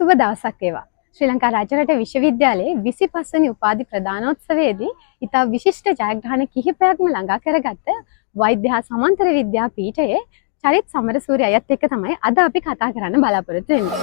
සුබ දවසක් වේවා. ශ්‍රී ලංකා රාජරට විශ්වවිද්‍යාලයේ 25 වෙනි උපාධි ප්‍රදානෝත්සවයේදී ඉතා විශිෂ්ට ජයග්‍රහණ කිහිපයක්ම ළඟා කරගත්ත වෛද්‍ය හා සමාන්තර විද්‍යා පීඨයේ චරිත් සමරසූරිය අයත් එක්ක තමයි අද අපි කතා කරන්න බලාපොරොත්තු වෙන්නේ.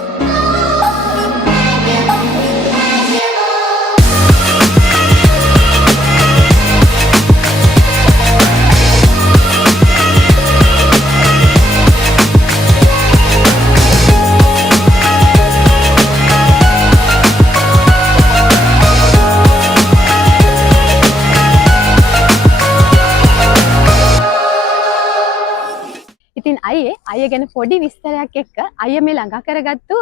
ඉතින් අයියේ ගැන පොඩි විස්තරයක් එක්ක අයියා මේ ළඟා කරගත්තු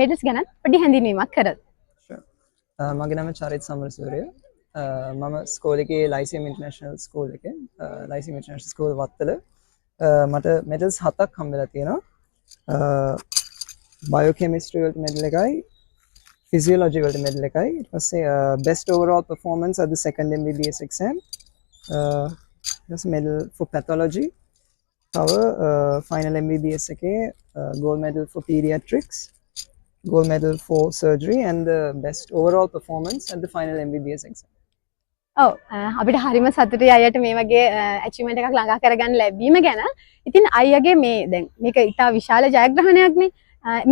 මෙඩල්ස් ගැන පොඩි හැඳින්වීමක් කරත්. මගේ නම චරිත් සමරසූරිය. මම ස්කෝල් එකේ ලයිසියම් ඉන්ටර්නැෂනල් ස්කෝල් එකේ ලයිසියම් ඉන්ටර්නැෂනල් ස්කෝල් වත්තල මට මෙඩල්ස් 7ක් හම්බෙලා තියෙනවා. බයෝකෙමිස්ට්‍රි වලට මෙඩල් එකයි, ෆිසියොලොජි වලට මෙඩල් එකයි. ඊට පස්සේ best overall performance at the second MBBS exam. medal for pathology. Final MBBS එකේ gold medal for pediatrics, gold medal for surgery, and the best overall performance at the final MBBS exam. ඔව් අපිට හරිම සතුටුයි අයියට මේ වගේ achievement එකක් ළඟා කරගන්න ලැබීම ගැන. ඉතින් අයියගේ මේ දැන් මේක ඉතා විශාල ජයග්‍රහණයක්නේ.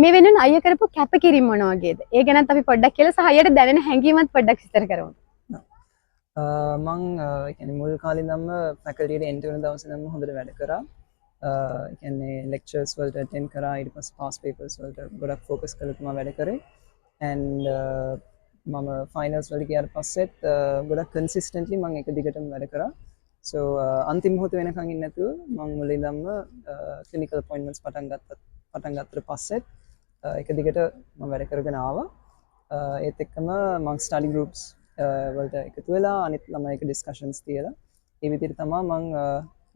මේ වෙනුවෙන් අයියා කරපු කැපකිරීම මොන වගේද? ඒ ගැනත් අපි පොඩ්ඩක් කියලා සහ අයියට දැනෙන හැඟීමත් පොඩ්ඩක් විස්තර කරමු. මං කියන්නේ මුල් කාලේ ඉඳන්ම faculty එකට enter වෙන දවසේ ඉඳන්ම හොඳට වැඩ කරා. කියන්නේ lectures වලට attend කරා, ඊට පස්සේ past papers වලට ගොඩක් focus කරලා තමයි වැඩ කරේ. and මම finals වලට ගියාට පස්සෙත් ගොඩක් consistently මම එක දිගටම වැඩ කරා. so අන්තිම මොහොත වෙනකන් ඉන්නේ නැතුව මම මුලින් ඉඳන්ම clinical appointments පටන් ගත්තට පස්සෙත් එක දිගට මම වැඩ කරගෙන ආවා. ඒත් එක්කම මම study groups වලට එකතු වෙලා අනිත් ළමයි එක්ක discussions තියලා ඒ විදිහට තමයි මම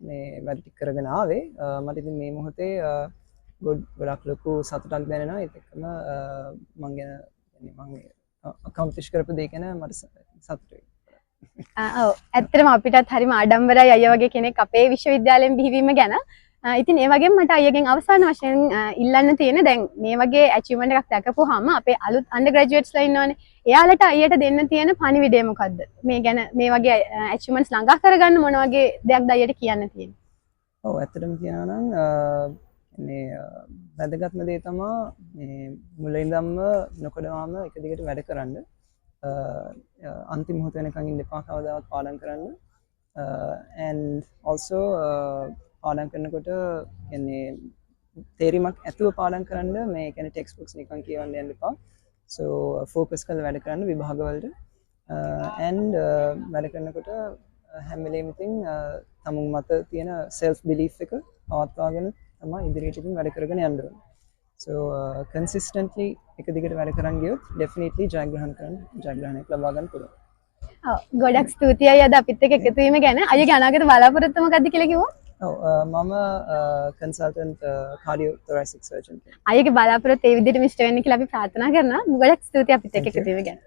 මේ වැඩ ටික කරගෙන ආවේ. මට ඉතින් මේ මොහොතේ ගොඩක් ලොකු සතුටක් දැනෙනවා. ඒත් එක්කම මම ගැන මම accomplish කරපු දේ ගැන මට සතුටුයි. ඔව් ඇත්තටම අපිටත් හරිම ආඩම්බරයි අයියා වගේ කෙනෙක් අපේ විශ්වවිද්‍යාලයෙන් බිහිවීම ගැන. ඉතින් ඒ වගේම මට අයියගෙන් අවසාන වශයෙන් ඉල්ලන්න තියෙන දැන් මේ වගේ achievement එකක් දැකපුවාම අපේ අලුත් undergraduates ලා ඉන්නවනේ. එයාලට අයියට දෙන්න තියෙන පණිවිඩය මොකද්ද? මේ ගැන මේ වගේ achievements ළඟා කරගන්න මොන වගේ දෙයක්ද අයියට කියන්න තියෙන්නේ? ඔව් ඇත්තටම කියනවා නම් මේ වැදගත්ම දේ තමයි මේ මුලින් ඉඳන්ම නොකඩවාම එක දිගට වැඩ කරන්න. අන්තිම මොහොත වෙනකන් ඉන්න එපා, කවදාවත් පාඩම් කරන්න. and also පාඩම් කරනකොට කියන්නේ තේරීමක් ඇතුව පාඩම් කරන්න. මේ කියන්නේ ටෙක්ස්ට් බුක්ස් නිකන් කියවන්න යන්න එපා. so focus කරලා වැඩ කරන්න විභාග වලට. and වැඩ කරනකොට හැම වෙලේම ඉතින් තමුන් මත තියෙන self belief එක පවත්වාගෙන තමයි ඉදිරියට ඉතින් වැඩ කරගෙන යන්න ඕනේ. so consistently එක දිගට වැඩ කරන් ගියොත් definitely ජයග්‍රහණයක් ලබා ගන්න පුළුවන්. ගොඩක් ස්තුතියි අද අපිත් එක්ක එකතු වීම ගැන. අයියගේ අනාගත බලාපොරොත්තු මොකක්ද කියලා කිව්වා? මම consultant cardiothoracic surgeon. අයියගේ බලාපොරොත්තු ඒ විදිහට මිස්ටර් වෙන්න කියලා අපි ප්‍රාර්ථනා කරනවා. ගොඩක් ස්තුතියි අපිත් එක්ක එකතු වීම ගැන.